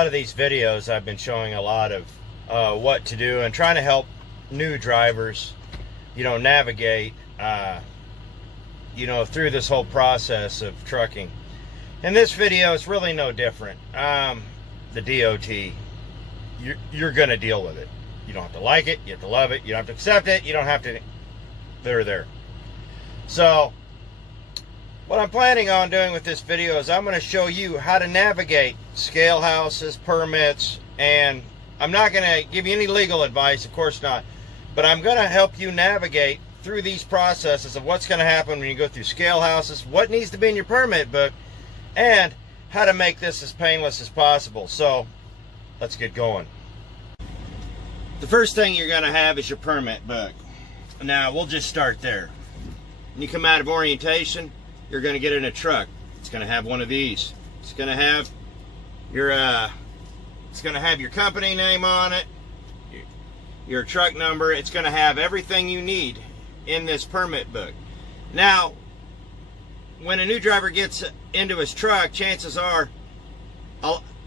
lot of these videos, I've been showing a lot of what to do and trying to help new drivers, navigate, through this whole process of trucking. In this video, it's really no different. The D.O.T. You're going to deal with it. You don't have to like it. You have to love it. You don't have to accept it. You don't have to. They're there. So, what I'm planning on doing with this video is I'm going to show you how to navigate scale houses, permits, and I'm not going to give you any legal advice, of course not, but I'm going to help you navigate through these processes of what's going to happen when you go through scale houses, what needs to be in your permit book, and how to make this as painless as possible. So, let's get going. The first thing you're going to have is your permit book. Now, we'll just start there. When you come out of orientation, you're going to get in a truck. It's going to have one of these. It's going to have your company name on it, your truck number. It's going to have everything you need in this permit book. Now, when a new driver gets into his truck, chances are,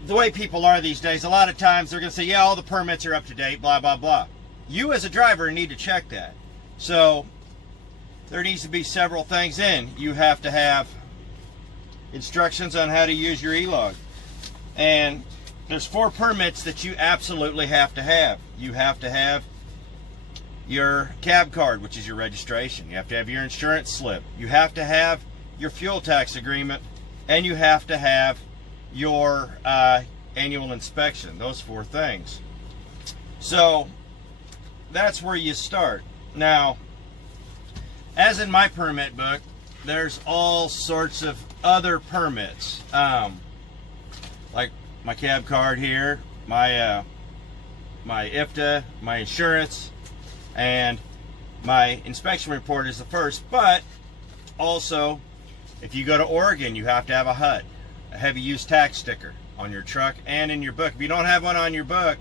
the way people are these days, a lot of times they're going to say, yeah, all the permits are up to date, blah, blah, blah. You as a driver need to check that. So, there needs to be several things in. You have to have instructions on how to use your e-log. And there's 4 permits that you absolutely have to have. You have to have your cab card, which is your registration. You have to have your insurance slip. You have to have your fuel tax agreement. And you have to have your annual inspection. Those 4 things. So, that's where you start. Now, as in my permit book, there's all sorts of other permits, like my cab card here, my IFTA, my insurance, and my inspection report is the first. But also, if you go to Oregon, you have to have a HUD, a heavy use tax sticker, on your truck and in your book. If you don't have one on your book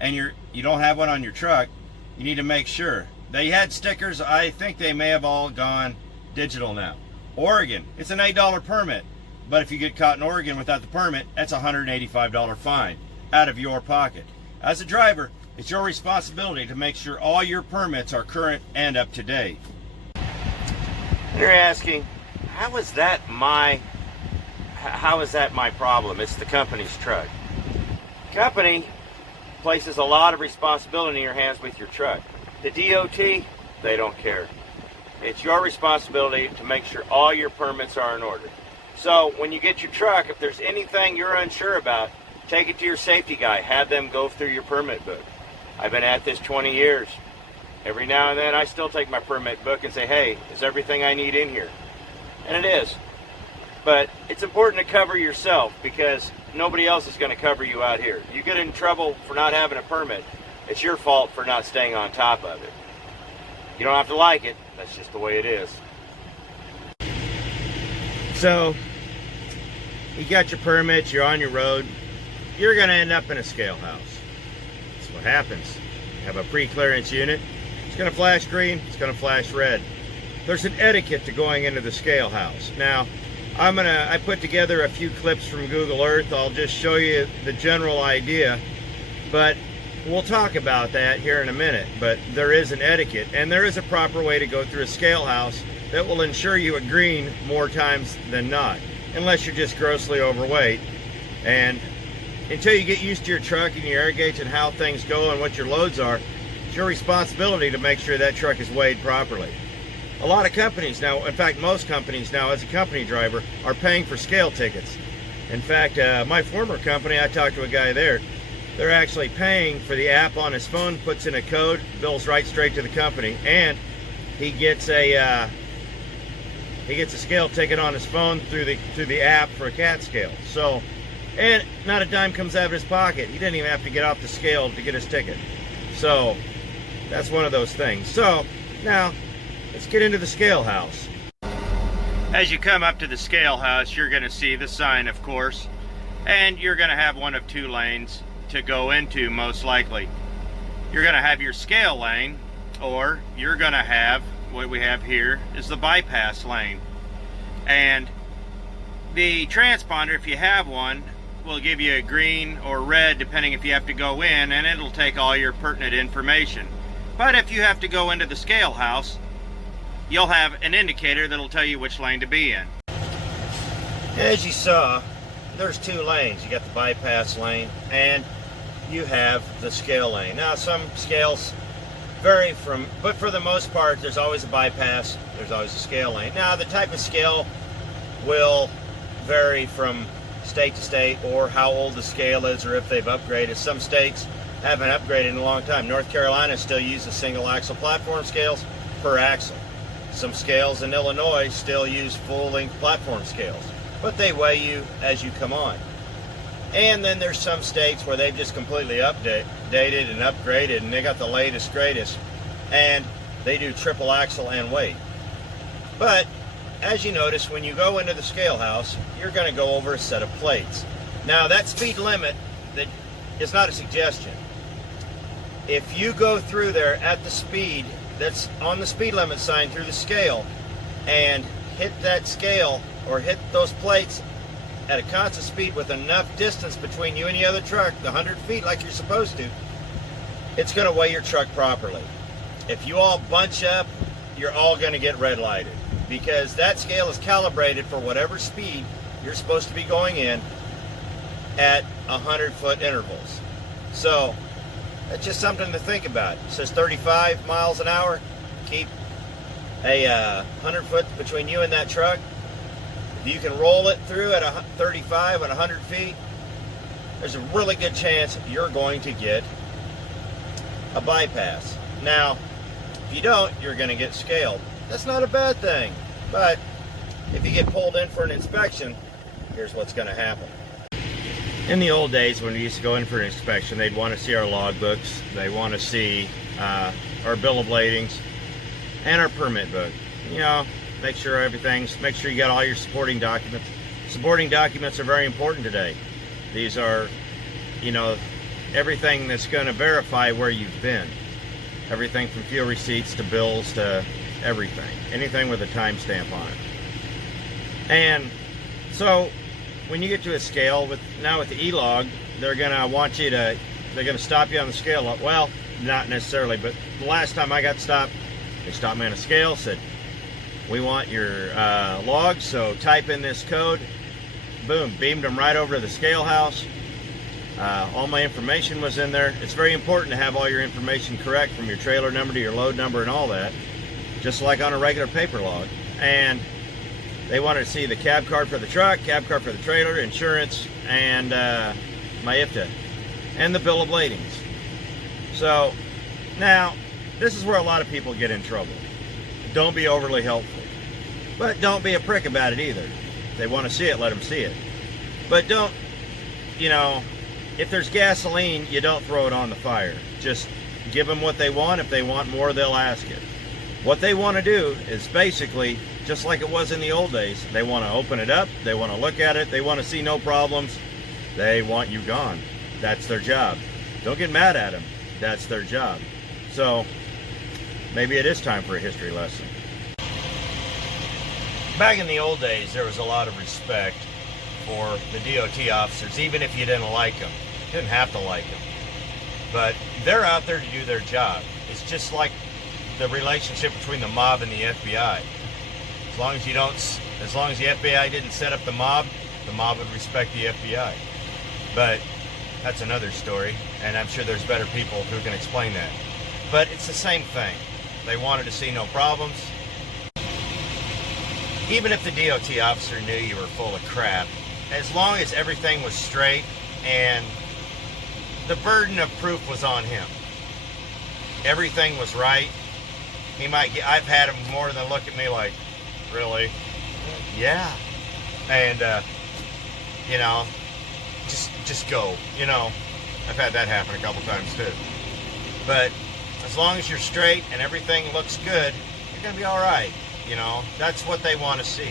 and you don't have one on your truck, you need to make sure. They had stickers. I think they may have all gone digital now. Oregon, it's an $8 permit. But if you get caught in Oregon without the permit, that's a $185 fine out of your pocket. As a driver, it's your responsibility to make sure all your permits are current and up to date. You're asking, how is that my problem? It's the company's truck. Company places a lot of responsibility in your hands with your truck. The D.O.T., they don't care. It's your responsibility to make sure all your permits are in order. So when you get your truck, if there's anything you're unsure about, take it to your safety guy. Have them go through your permit book. I've been at this 20 years. Every now and then I still take my permit book and say, hey, is everything I need in here? And it is. But it's important to cover yourself because nobody else is going to cover you out here. You get in trouble for not having a permit, it's your fault for not staying on top of it. You don't have to like it. That's just the way it is. So, you got your permits, you're on your road, you're going to end up in a scale house. That's what happens. You have a pre-clearance unit, it's going to flash green, it's going to flash red. There's an etiquette to going into the scale house. Now, I put together a few clips from Google Earth. I'll just show you the general idea, but we'll talk about that here in a minute. But there is an etiquette, and there is a proper way to go through a scale house that will ensure you a green more times than not, unless you're just grossly overweight. And until you get used to your truck and your air gauge and how things go and what your loads are, it's your responsibility to make sure that truck is weighed properly. A lot of companies now, in fact most companies now, as a company driver, are paying for scale tickets. In fact, my former company, I talked to a guy there, they're actually paying for the app on his phone, puts in a code, bills right straight to the company, and he gets a scale ticket on his phone through the app for a CAT scale. So, and not a dime comes out of his pocket. He didn't even have to get off the scale to get his ticket. So, that's one of those things. So, now, let's get into the scale house. As you come up to the scale house, you're going to see the sign, of course, and you're going to have one of 2 lanes to go into, most likely. You're going to have your scale lane, or you're going to have, what we have here is the bypass lane. And the transponder, if you have one, will give you a green or red depending if you have to go in, and it'll take all your pertinent information. But if you have to go into the scale house, you'll have an indicator that'll tell you which lane to be in. As you saw, there's two lanes. You got the bypass lane and you have the scale lane. Now some scales vary from, but for the most part there's always a bypass, there's always a scale lane. Now the type of scale will vary from state to state, or how old the scale is, or if they've upgraded. Some states haven't upgraded in a long time. North Carolina still uses single axle platform scales per axle. Some scales in Illinois still use full length platform scales, but they weigh you as you come on. And then there's some states where they've just completely updated and upgraded, and they got the latest, greatest, and they do triple axle and weight. But as you notice, when you go into the scale house, you're going to go over a set of plates. Now that speed limit, that is not a suggestion. If you go through there at the speed that's on the speed limit sign through the scale and hit that scale or hit those plates at a constant speed with enough distance between you and the other truck, the 100 feet like you're supposed to, it's going to weigh your truck properly. If you all bunch up, you're all going to get red lighted, because that scale is calibrated for whatever speed you're supposed to be going in at 100-foot intervals. So that's just something to think about. It says 35 miles an hour. Keep a 100 foot between you and that truck. If you can roll it through at 35 and 100 feet, there's a really good chance you're going to get a bypass. Now, if you don't, you're going to get scaled. That's not a bad thing, but if you get pulled in for an inspection, here's what's going to happen. In the old days, when we used to go in for an inspection, they'd want to see our logbooks, they want to see our bill of ladings, and our permit book. You know, make sure you got all your supporting documents. Supporting documents are very important today. These are, you know, everything that's going to verify where you've been. Everything from fuel receipts to bills to everything. Anything with a timestamp on it. And so when you get to a scale, with the E-log, they're going to stop you on the scale. Well, not necessarily, but the last time I got stopped, they stopped me on a scale, said, we want your log, so type in this code. Boom, beamed them right over to the scale house. All my information was in there. It's very important to have all your information correct, from your trailer number to your load number and all that, just like on a regular paper log. And they wanted to see the cab card for the truck, cab card for the trailer, insurance, and my IFTA, and the bill of ladings. So now, this is where a lot of people get in trouble. Don't be overly helpful, but don't be a prick about it either. If they want to see it, let them see it. But don't, you know, if there's gasoline, you don't throw it on the fire. Just give them what they want. If they want more, they'll ask it. What they want to do is basically, just like it was in the old days, they want to open it up, they want to look at it, they want to see no problems, they want you gone. That's their job. Don't get mad at them. That's their job. So maybe it is time for a history lesson. Back in the old days, there was a lot of respect for the DOT officers, even if you didn't like them. You didn't have to like them. But they're out there to do their job. It's just like the relationship between the mob and the FBI. As long as the FBI didn't set up the mob would respect the FBI. But that's another story, and I'm sure there's better people who can explain that. But it's the same thing. They wanted to see no problems. Even if the DOT officer knew you were full of crap, as long as everything was straight and the burden of proof was on him, everything was right, I've had him more than look at me like, really? Yeah. And, you know, just go, you know. I've had that happen a couple times too. But as long as you're straight and everything looks good, you're going to be all right. You know, that's what they want to see.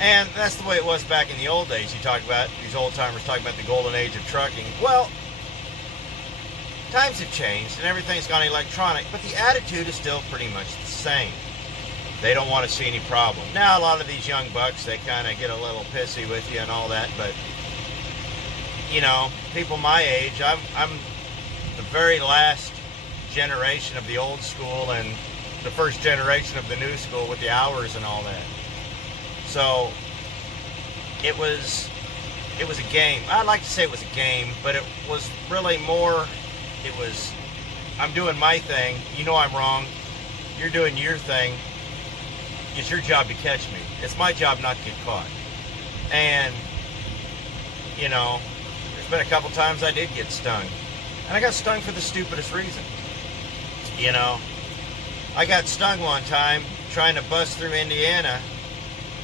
And that's the way it was back in the old days. You talk about, these old timers talk about the golden age of trucking. Well, times have changed and everything's gone electronic, but the attitude is still pretty much the same. They don't want to see any problem. Now, a lot of these young bucks, they kind of get a little pissy with you and all that, but you know, people my age, I'm the very last generation of the old school and the first generation of the new school with the hours and all that. So it was a game. I'd like to say it was a game, but it was really more, it was, I'm doing my thing, you know I'm wrong, you're doing your thing, it's your job to catch me. It's my job not to get caught. And, you know, there's been a couple times I did get stung. And I got stung for the stupidest reason. You know, I got stung one time trying to bust through Indiana,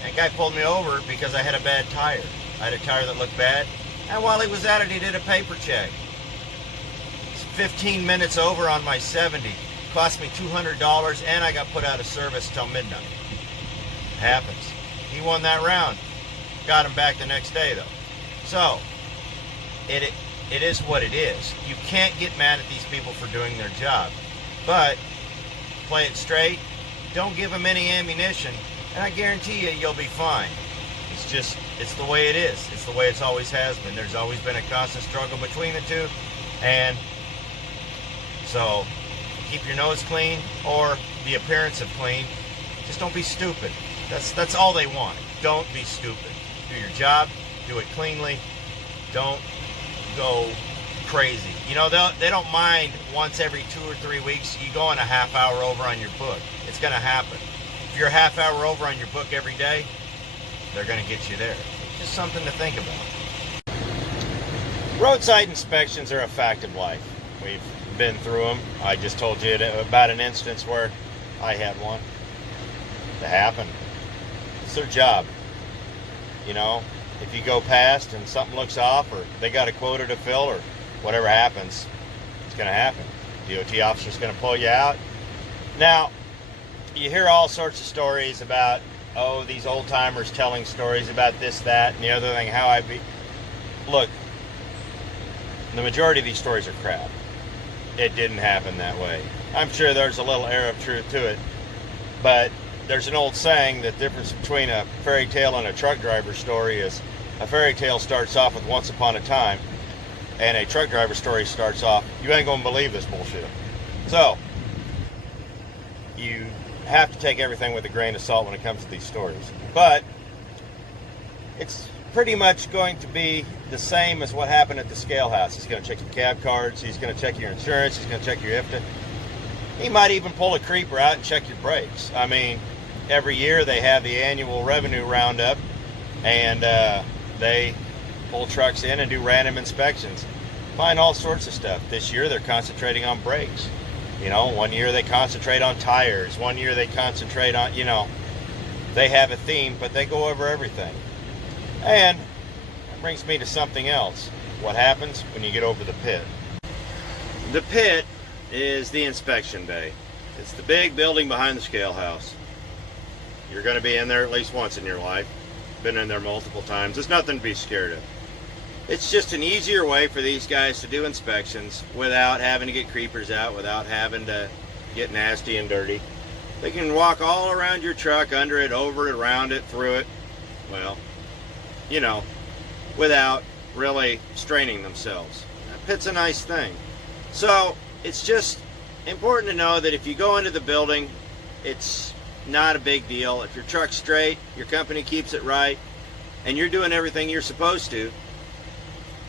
and a guy pulled me over because I had a bad tire. I had a tire that looked bad, and while he was at it, he did a paper check. It's 15 minutes over on my 70. Cost me $200, and I got put out of service till midnight. It happens. He won that round. Got him back the next day, though. So, it is what it is. You can't get mad at these people for doing their job. But play it straight. Don't give them any ammunition, and I guarantee you, you'll be fine. It's the way it is. It's the way it's always has been. There's always been a constant struggle between the two, and so keep your nose clean or the appearance of clean. Just don't be stupid. That's all they want. Don't be stupid. Do your job. Do it cleanly. Don't go crazy. You know, they don't mind once every 2 or 3 weeks you going a half hour over on your book. It's going to happen. If you're a half hour over on your book every day, they're going to get you there. It's just something to think about. Roadside inspections are a fact of life. We've been through them. I just told you about an instance where I had one. It happened. It's their job. You know, if you go past and something looks off, or they got a quota to fill, or whatever happens, it's going to happen. DOT officer's going to pull you out. Now, you hear all sorts of stories about, oh, these old timers telling stories about this, that, and the other thing, how I be. Look, the majority of these stories are crap. It didn't happen that way. I'm sure there's a little air of truth to it, but there's an old saying that the difference between a fairy tale and a truck driver story is a fairy tale starts off with once upon a time, and a truck driver story starts off, you ain't gonna believe this bullshit. So, you have to take everything with a grain of salt when it comes to these stories. But it's pretty much going to be the same as what happened at the scale house. He's going to check your cab cards, he's going to check your insurance, he's going to check your IFTA. He might even pull a creeper out and check your brakes. I mean, every year they have the annual revenue roundup, and they pull trucks in and do random inspections. Find all sorts of stuff. This year they're concentrating on brakes. You know, one year they concentrate on tires. One year they concentrate on, you know, they have a theme, but they go over everything. And that brings me to something else. What happens when you get over the pit? The pit is the inspection bay. It's the big building behind the scale house. You're going to be in there at least once in your life. Been in there multiple times. There's nothing to be scared of. It's just an easier way for these guys to do inspections without having to get creepers out, without having to get nasty and dirty. They can walk all around your truck, under it, over it, around it, through it. Well, you know, without really straining themselves. That pit's a nice thing. So it's just important to know that if you go into the building, it's not a big deal. If your truck's straight, your company keeps it right, and you're doing everything you're supposed to,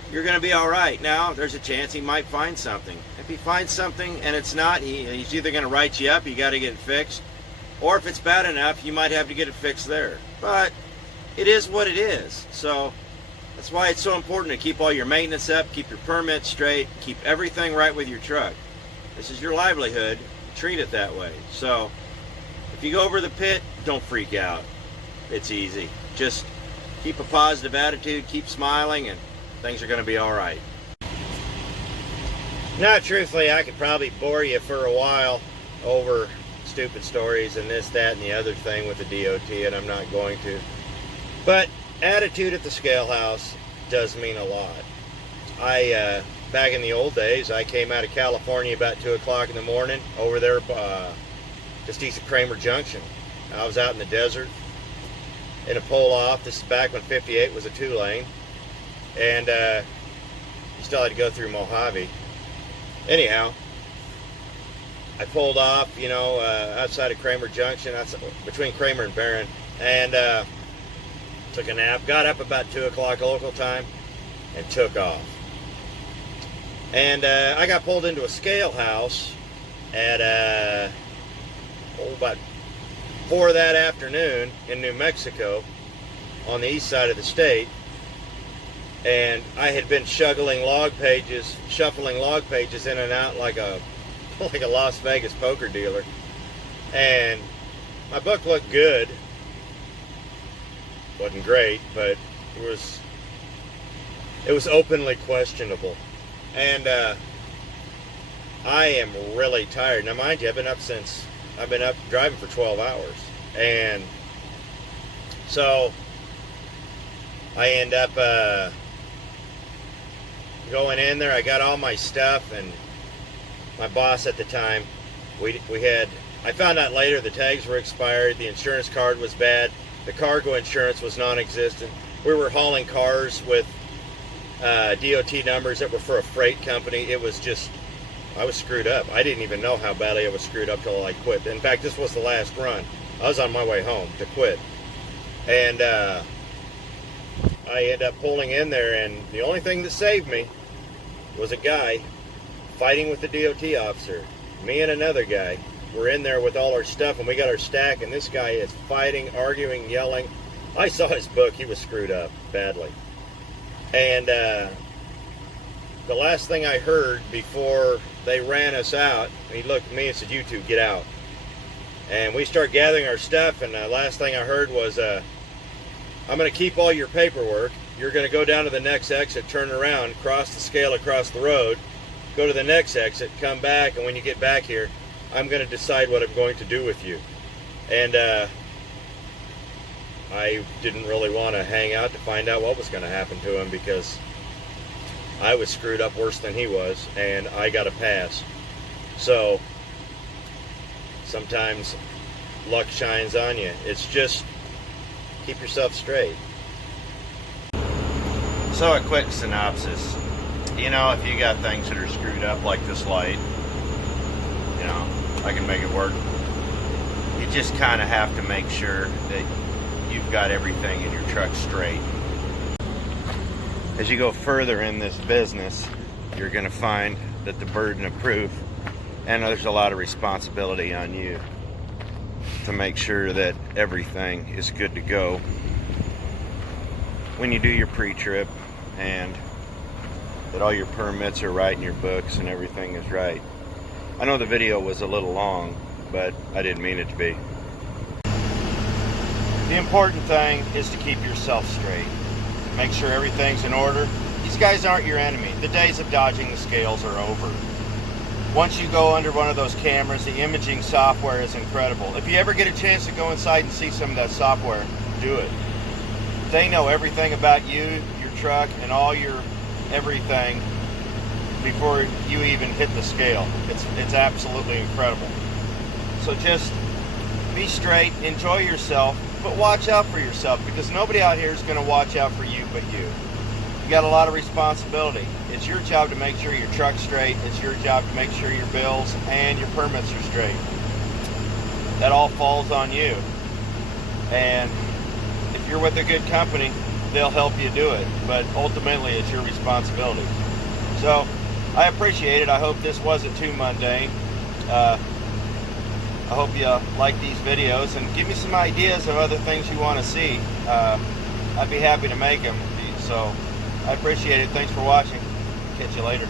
you're going to be all right. Now, there's a chance he might find something. If he finds something and it's not, he's either going to write you up, you got to get it fixed, or if it's bad enough, you might have to get it fixed there. But it is what it is. So that's why it's so important to keep all your maintenance up, keep your permits straight, keep everything right with your truck. This is your livelihood. Treat it that way. So if you go over the pit, don't freak out. It's easy. Just keep a positive attitude, keep smiling, and things are going to be all right. Now, truthfully, I could probably bore you for a while over stupid stories and this, that, and the other thing with the DOT, and I'm not going to. But attitude at the scale house does mean a lot. Back in the old days, I came out of California about 2 o'clock in the morning over there just east of Kramer Junction. I was out in the desert in a pull-off. This is back when 58 was a 2-lane. And still had to go through Mojave. Anyhow, I pulled off, you know, outside of Kramer Junction, between Kramer and Barron, and took a nap. Got up about 2 o'clock local time and took off. And I got pulled into a scale house at about 4 that afternoon in New Mexico on the east side of the state. And I had been shuffling log pages in and out like a Las Vegas poker dealer. And my book looked good. Wasn't great, but it was openly questionable. And I am really tired. Now mind you, I've been up driving for 12 hours. And so I end up going in there. I got all my stuff, and my boss at the time, I found out later the tags were expired, the insurance card was bad, the cargo insurance was non-existent. We were hauling cars with D.O.T. numbers that were for a freight company. It was just, I was screwed up. I didn't even know how badly I was screwed up till I quit. In fact, this was the last run. I was on my way home to quit. And I ended up pulling in there, and the only thing that saved me was a guy fighting with the D.O.T. officer. Me and another guy were in there with all our stuff, and we got our stack, and this guy is fighting, arguing, yelling. I saw his book. He was screwed up badly. And the last thing I heard before they ran us out, he looked at me and said, "You two, get out." And we start gathering our stuff, and the last thing I heard was, "I'm going to keep all your paperwork. You're going to go down to the next exit, turn around, cross the scale across the road, go to the next exit, come back, and when you get back here, I'm going to decide what I'm going to do with you." And I didn't really want to hang out to find out what was going to happen to him, because I was screwed up worse than he was, and I got a pass. So sometimes luck shines on you. It's just keep yourself straight. So a quick synopsis. You know, if you got things that are screwed up like this light, you know, I can make it work. You just kind of have to make sure that you've got everything in your truck straight. As you go further in this business, you're going to find that the burden of proof, and there's a lot of responsibility on you to make sure that everything is good to go when you do your pre-trip, and that all your permits are right in your books and everything is right. I know the video was a little long, but I didn't mean it to be. The important thing is to keep yourself straight. Make sure everything's in order. These guys aren't your enemy. The days of dodging the scales are over. Once you go under one of those cameras, the imaging software is incredible. If you ever get a chance to go inside and see some of that software, do it. They know everything about you, your truck, and all your everything before you even hit the scale. It's absolutely incredible. So just be straight, enjoy yourself, but watch out for yourself, because nobody out here is going to watch out for you but you. You got a lot of responsibility. It's your job to make sure your truck's straight. It's your job to make sure your bills and your permits are straight. That all falls on you. And if you're with a good company, they'll help you do it, but ultimately it's your responsibility. So I appreciate it. I hope this wasn't too mundane. I hope you like these videos, and give me some ideas of other things you want to see. I'd be happy to make them. So I appreciate it. Thanks for watching. Catch you later.